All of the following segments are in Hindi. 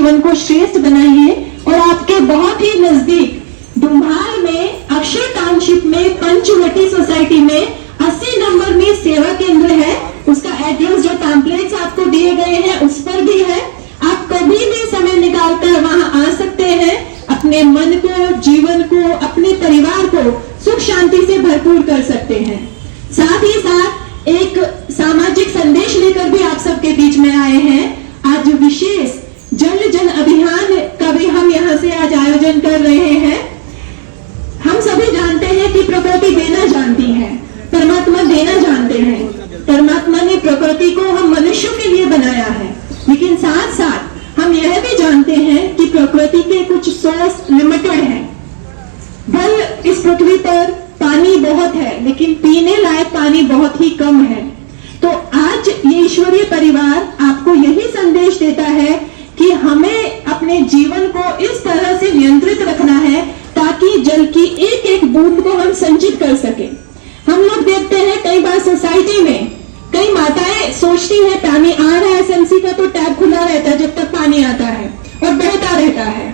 जीवन को श्रेष्ठ बनाइए। और आपके बहुत ही नजदीक डुम्भाल में अक्षय टाउनशिप में पंचवटी सोसाइटी में 80 नंबर में सेवा केंद्र है। उसका एड्रेस जो पैम्पलेट्स आपको दिए गए हैं उस पर भी है। आप कभी भी समय निकालकर वहां आ सकते हैं, अपने मन को, जीवन को, अपने परिवार को सुख शांति से भरपूर कर सकते हैं। साथ ही साथ एक सामाजिक संदेश लेकर भी आप सबके बीच में आए हैं। आज विशेष जल जन अभियान का भी हम यहाँ से आज आयोजन कर रहे हैं। हम सभी जानते हैं कि प्रकृति देना जानती है, परमात्मा देना जानते हैं। परमात्मा ने प्रकृति को हम मनुष्यों के लिए बनाया है, लेकिन साथ साथ हम यह भी जानते हैं कि प्रकृति के कुछ सोर्स लिमिटेड हैं। इस पृथ्वी पर पानी बहुत है, लेकिन पीने लायक पानी बहुत ही कम है। तो आज ये ईश्वरीय परिवार आपको यही संदेश देता है कि हमें अपने जीवन को इस तरह से नियंत्रित रखना है ताकि जल की एक एक बूंद को हम संचित कर सके। हम लोग देखते हैं कई बार सोसाइटी में कई माताएं सोचती है पानी आ रहा है एसएमसी का तो टैप खुला रहता है जब तक पानी आता है और बहता रहता है।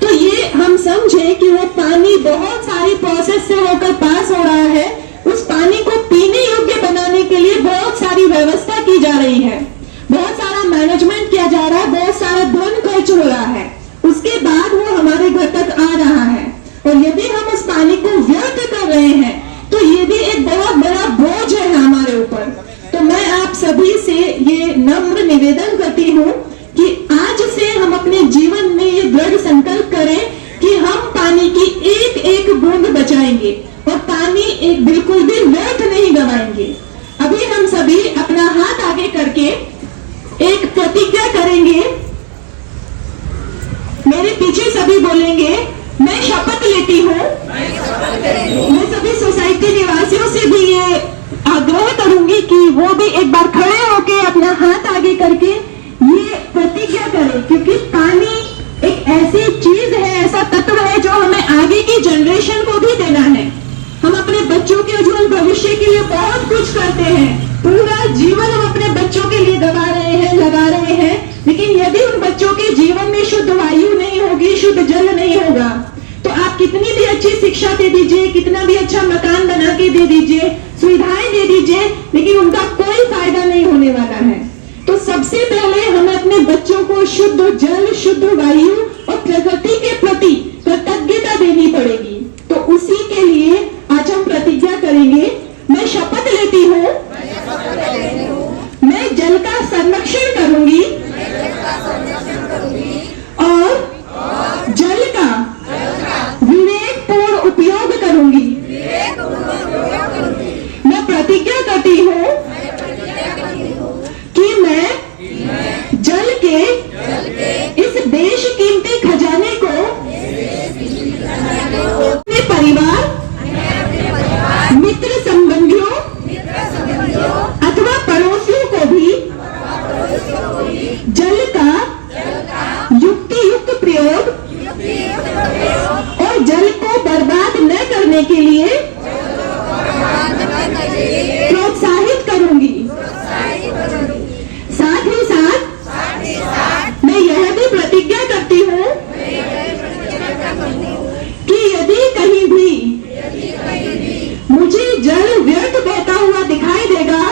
तो ये हम समझे कि वो पानी बहुत सारी प्रोसेस से होकर पास हो रहा है। उस पानी को पीने योग्य बनाने के लिए बहुत सारी व्यवस्था की जा रही है, बहुत सारा मैनेजमेंट किया जा रहा है, बहुत सारा धन खर्च हो रहा है। उसके बाद वो हमारे घर तक आ रहा है और यदि हम उस पानी को व्यर्थ कर रहे हैं तो ये भी एक बहुत बड़ा बोझ है हमारे ऊपर। तो मैं आप सभी से ये नम्र निवेदन करती हूँ कि आज से हम अपने जीवन में ये दृढ़ संकल्प करें कि हम पानी की एक एक बूंद बचाएंगे और पानी एक बिल्कुल भी व्यर्थ नहीं गवाएंगे। अभी हम सभी अपना हाथ आगे करके एक प्रतिज्ञा करेंगे। मेरे पीछे सभी बोलेंगे, मैं शपथ लेती हूँ। मैं सभी सोसाइटी निवासियों से भी ये आग्रह करूंगी कि वो भी एक बार खड़े होके अपना हाथ आगे करके ये प्रतिज्ञा करें, क्योंकि पानी एक ऐसी चीज है, ऐसा तत्व है जो हमें आगे की जनरेशन को भी देना है। हम अपने बच्चों के उज्जवल भविष्य के लिए बहुत कुछ करते हैं, पूरा जीवन हम अपने बच्चों के लिए दबा रहे हैं, लगा रहे हैं, लेकिन यदि उन बच्चों के जीवन में शुद्ध वायु नहीं होगी, शुद्ध जल नहीं होगा, तो आप कितनी भी अच्छी शिक्षा दे दीजिए, कितना भी अच्छा मकान बना के दे दीजिए, सुविधाएं दे दीजिए, लेकिन उनका कोई फायदा नहीं होने वाला है। तो सबसे पहले हमें अपने बच्चों को शुद्ध जल, शुद्ध वायु और प्रकृति के प्रति कृतज्ञता देनी पड़ेगी। तो उसी के लिए आज हम प्रतिज्ञा करेंगे। मैं शपथ लेती हूँ, मैं जल का संरक्षण करूंगी और जल का विवेकपूर्ण उपयोग करूंगी। मैं प्रतिज्ञा करती हूँ कि मैं जल के इस देश कीमती खजाने को अपने परिवार, मित्र संबंधियों अथवा पड़ोसियों को भी जल का युक्ति युक्त प्रयोग और जल को बर्बाद न करने के लिए प्रोत्साहित करूंगी। साथ ही साथ मैं यह भी प्रतिज्ञा करती हूँ कि यदि कहीं भी मुझे जल व्यर्थ बहता हुआ दिखाई देगा,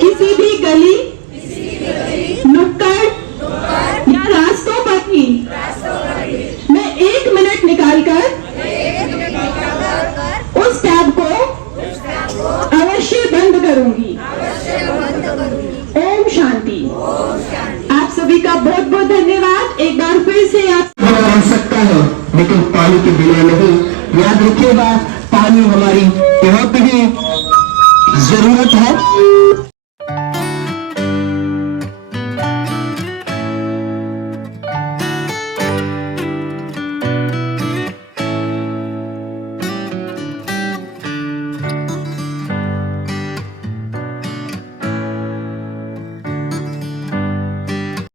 किसी भी गली, नुक्कड़ या रास्तों पर ही, मैं 1 मिनट निकालकर उस टैब को अवश्य बंद करूंगी। ओम शांति। आप सभी का बहुत बहुत धन्यवाद। एक बार फिर से आप रह सकता है, लेकिन पानी के बिना नहीं। याद रखिएगा, पानी हमारी बहुत ही जरूरत है।